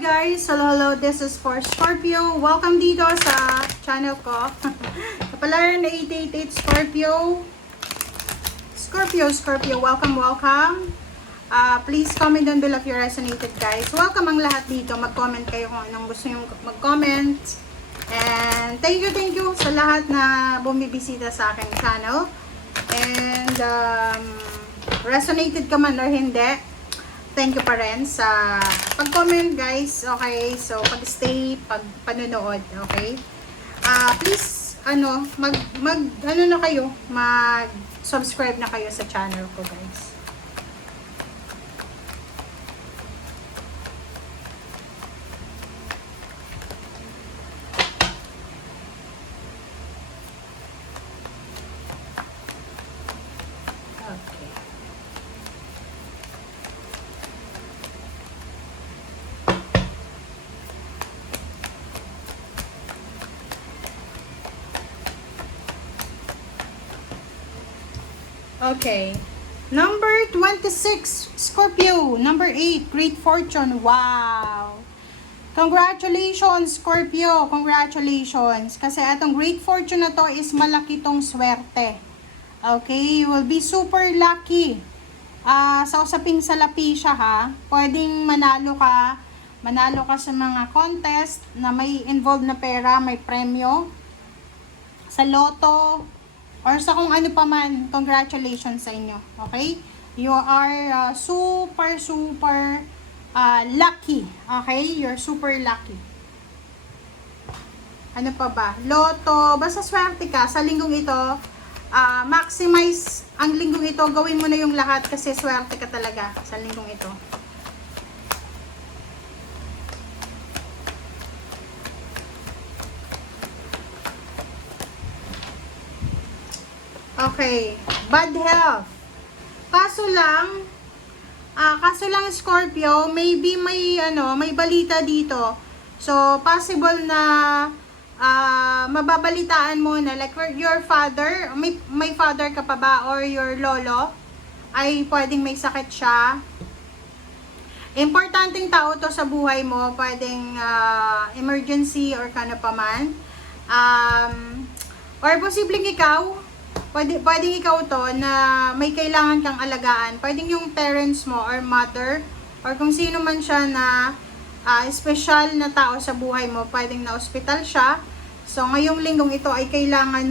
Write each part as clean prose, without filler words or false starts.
guys! Hello, this is for Scorpio. Welcome dito sa channel ko. Kapalaran 888 Scorpio. Scorpio, welcome. Please comment down below if you resonated, guys. Welcome ang lahat dito. Mag-comment kayo kung anong gusto nyo mag-comment. And thank you sa lahat na bumibisita sa aking channel. And resonated ka man or hindi, thank you pa rin sa pag-comment, guys. Okay, so pag-stay, pag-panonood, okay? Please, mag-subscribe na kayo sa channel ko, guys. Okay. Number 26, Scorpio. Number 8, Great Fortune. Wow! Congratulations, Scorpio. Congratulations. Kasi itong Great Fortune na to is malaki tong swerte. Okay? You will be super lucky. Sa usaping salapi siya, ha. Pwedeng manalo ka. Manalo ka sa mga contest na may involved na pera, may premyo. Sa loto, or sa kung ano pa man, congratulations sa inyo. Okay? You are super lucky. Okay? You're super lucky. Ano pa ba? Loto. Basta swerte ka. Sa linggong ito, maximize ang linggong ito. Gawin mo na yung lahat kasi swerte ka talaga sa linggong ito. Okay, bad health. Kaso lang Scorpio, maybe may balita dito. So possible na mababalitaan mo na like your father, may father ka pa ba or your lolo ay pwedeng may sakit siya. Importanteng tao to sa buhay mo, pwedeng emergency or kano pa man. Or posibleng ikaw, pwedeng ikaw to na may kailangan kang alagaan. Pwedeng yung parents mo or mother or kung sino man siya na special na tao sa buhay mo, pwedeng na ospital siya. So ngayong linggong ito ay kailangan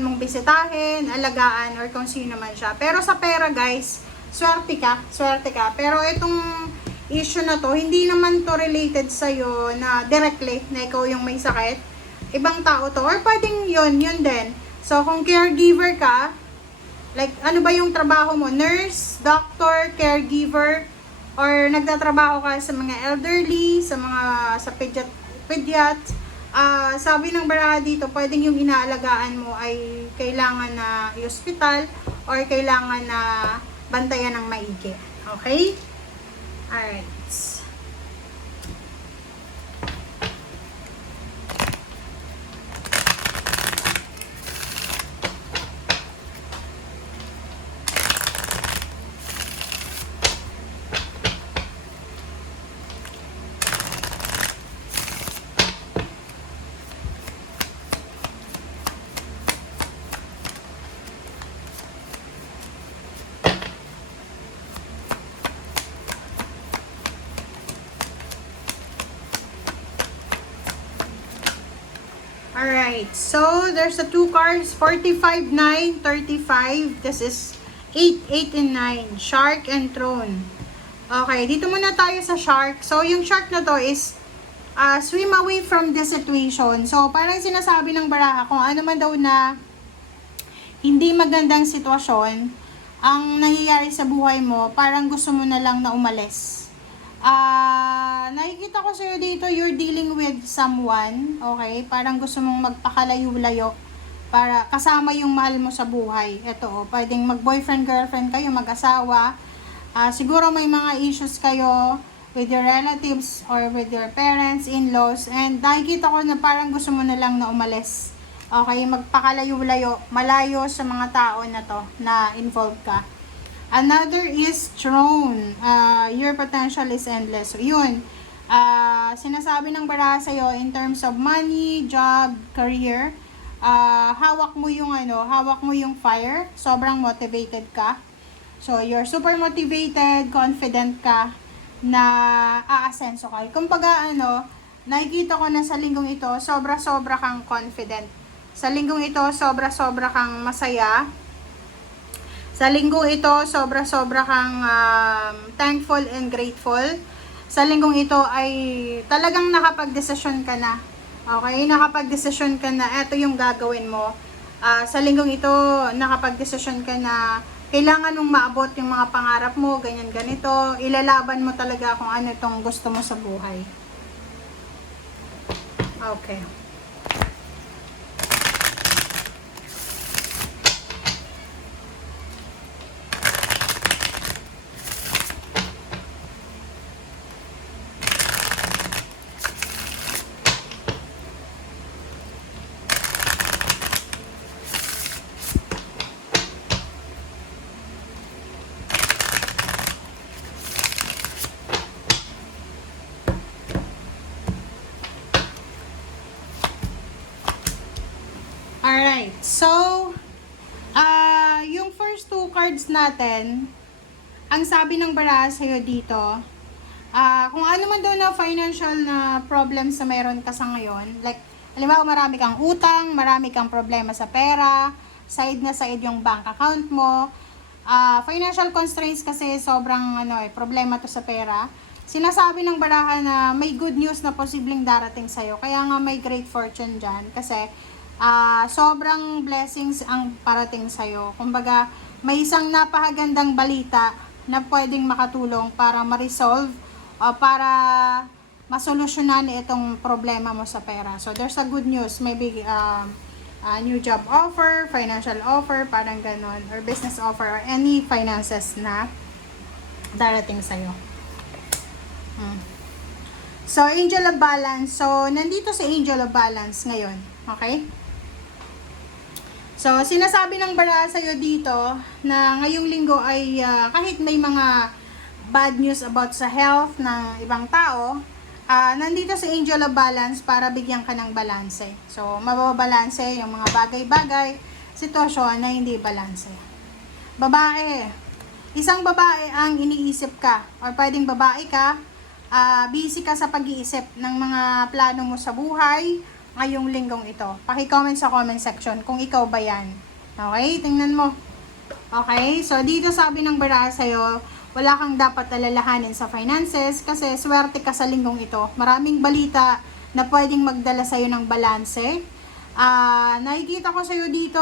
mong bisitahin, alagaan or kung sino man siya. Pero sa pera, guys, swerte ka. Pero itong issue na to, hindi naman to related sa'yo na directly na ikaw yung may sakit. Ibang tao to or pwedeng yun din. So, kung caregiver ka, like, ano ba yung trabaho mo? Nurse, doctor, caregiver, or nagtatrabaho ka sa mga elderly, sa pediat. Sabi ng baraha dito, pwedeng yung inaalagaan mo ay kailangan na i-hospital or kailangan na bantayan ng maigi. Okay? Alright. Alright, so there's the two cards, 45, 9, 35. This is 8, 8, and 9. Shark and Throne. Okay, dito muna tayo sa Shark. So, yung Shark na to is swim away from this situation. So, parang sinasabi ng baraha kung ano man daw na hindi magandang sitwasyon ang nangyayari sa buhay mo, parang gusto mo na lang na umalis. Nakikita ko sa'yo dito, you're dealing with someone, okay? Parang gusto mong magpakalayo-layo para kasama yung mahal mo sa buhay. Ito, pwedeng mag-boyfriend, girlfriend kayo, mag-asawa. Siguro may mga issues kayo with your relatives or with your parents, in-laws. And nakikita ko na parang gusto mo na lang na umalis. Okay, magpakalayo-layo, malayo sa mga tao na to, na involved ka. Another is throne. Your potential is endless. So, yun. Sinasabi ng baraha sa'yo in terms of money, job, career. Hawak mo yung fire. Sobrang motivated ka. So, you're super motivated, confident ka na aasenso ka. Kumbaga, nakikita ko na sa linggong ito, sobra-sobra kang confident. Sa linggong ito, sobra-sobra kang masaya. Sa linggong ito, sobra-sobra kang thankful and grateful. Sa linggong ito ay talagang nakapag-desisyon ka na. Okay? Nakapag-desisyon ka na, eto yung gagawin mo. Sa linggong ito, nakapag-desisyon ka na kailangan mong maabot yung mga pangarap mo, ganyan ganito. Ilalaban mo talaga kung ano itong gusto mo sa buhay. Okay. Alright, so, yung first two cards natin, ang sabi ng baraha sa'yo dito, kung ano man daw na financial na problems na mayroon ka sa ngayon, like, halimbawa marami kang utang, marami kang problema sa pera, side na side yung bank account mo, financial constraints kasi sobrang problema to sa pera. Sinasabi ng baraha na may good news na posibleng darating sa'yo, kaya nga may great fortune dyan, kasi sobrang blessings ang parating sa'yo. Kumbaga, may isang napakagandang balita na pwedeng makatulong para ma-resolve o para masolusyonan itong problema mo sa pera. So, there's a good news. Maybe a new job offer, financial offer, parang ganon, or business offer, or any finances na darating sa'yo. So, Angel of Balance. So, nandito si Angel of Balance ngayon. Okay? So, sinasabi ng baraha sa'yo dito na ngayong linggo ay kahit may mga bad news about sa health ng ibang tao, nandito si Angel of Balance para bigyan ka ng balanse. So, mababalanse yung mga bagay-bagay, sitwasyon na hindi balanse. Babae. Isang babae ang iniisip ka, or pwedeng babae ka, busy ka sa pag-iisip ng mga plano mo sa buhay, ngayong linggong ito. Paki-comment sa comment section kung ikaw ba yan. Okay? Tingnan mo. Okay? So, dito sabi ng baraha sa'yo, wala kang dapat alalahanin sa finances kasi swerte ka sa linggong ito. Maraming balita na pwedeng magdala sa'yo ng balanse. Nakikita ko sa'yo dito,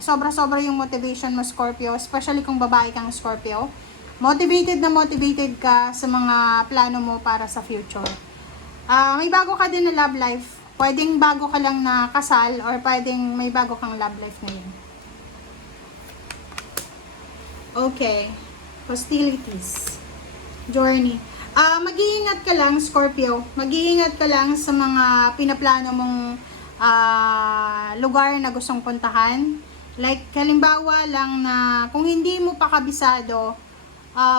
sobra-sobra yung motivation mo, Scorpio. Especially kung babae kang Scorpio. Motivated na motivated ka sa mga plano mo para sa future. May bago ka din na love life. Pwedeng bago ka lang na kasal or pwedeng may bago kang love life ngayon. Okay. Hostilities. Journey. Mag-iingat ka lang, Scorpio. Mag-iingat ka lang sa mga pinaplano mong lugar na gustong puntahan. Like, halimbawa lang na kung hindi mo pa kabisado,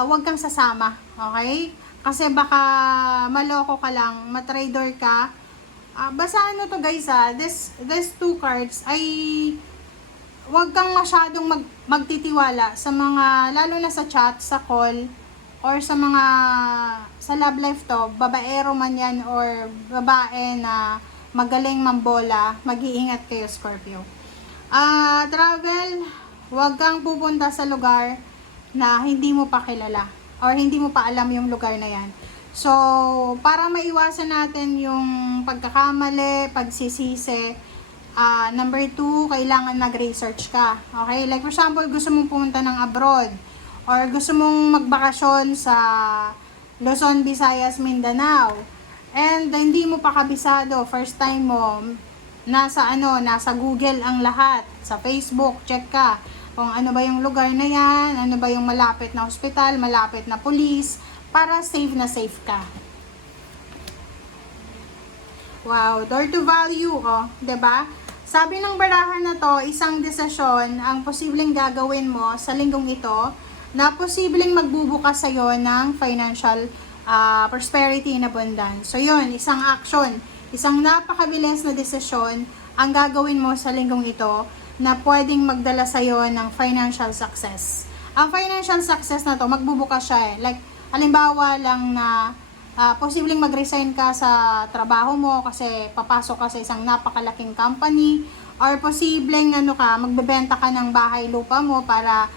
huwag kang sasama. Okay? Kasi baka maloko ka lang, matrader ka. Basta to guys these two cards ay wag kang masyadong magtitiwala sa mga, lalo na sa chat, sa call, or sa mga, sa love life to, babaero man yan or babae na magaling mambola, mag-iingat kayo, Scorpio. Travel, wag kang pupunta sa lugar na hindi mo pa kilala or hindi mo pa alam yung lugar na yan. So, para maiwasan natin yung pagkakamali, pagsisisi, number 2, kailangan nag-research ka. Okay? Like for example, gusto mong pumunta ng abroad or gusto mong magbakasyon sa Luzon, Visayas, Mindanao. And hindi mo pa kabisado, first time mo, nasa Google ang lahat. Sa Facebook, check ka kung ano ba yung lugar na yan, ano ba yung malapit na hospital, malapit na police, para safe na safe ka. Wow, door to value, 'di-ba? Sabi ng baraha na to, isang desisyon ang posibleng gagawin mo sa linggong ito na posibleng magbubukas sa'yo ng financial prosperity and abundance. So yun, isang action, isang napakabilis na desisyon ang gagawin mo sa linggong ito na pwedeng magdala sa'yo ng financial success. Ang financial success na to, magbubukas siya Like, halimbawa lang na posibleng mag-resign ka sa trabaho mo kasi papasok ka sa isang napakalaking company, or posibleng magbebenta ka ng bahay lupa mo para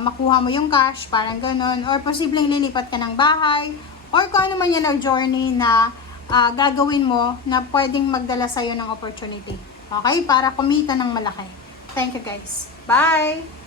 makuha mo yung cash, parang ganun, or posibleng lilipat ka ng bahay, or kung ano man yan ang journey na gagawin mo na pwedeng magdala sa'yo ng opportunity. Okay? Para kumita ng malaki. Thank you guys. Bye!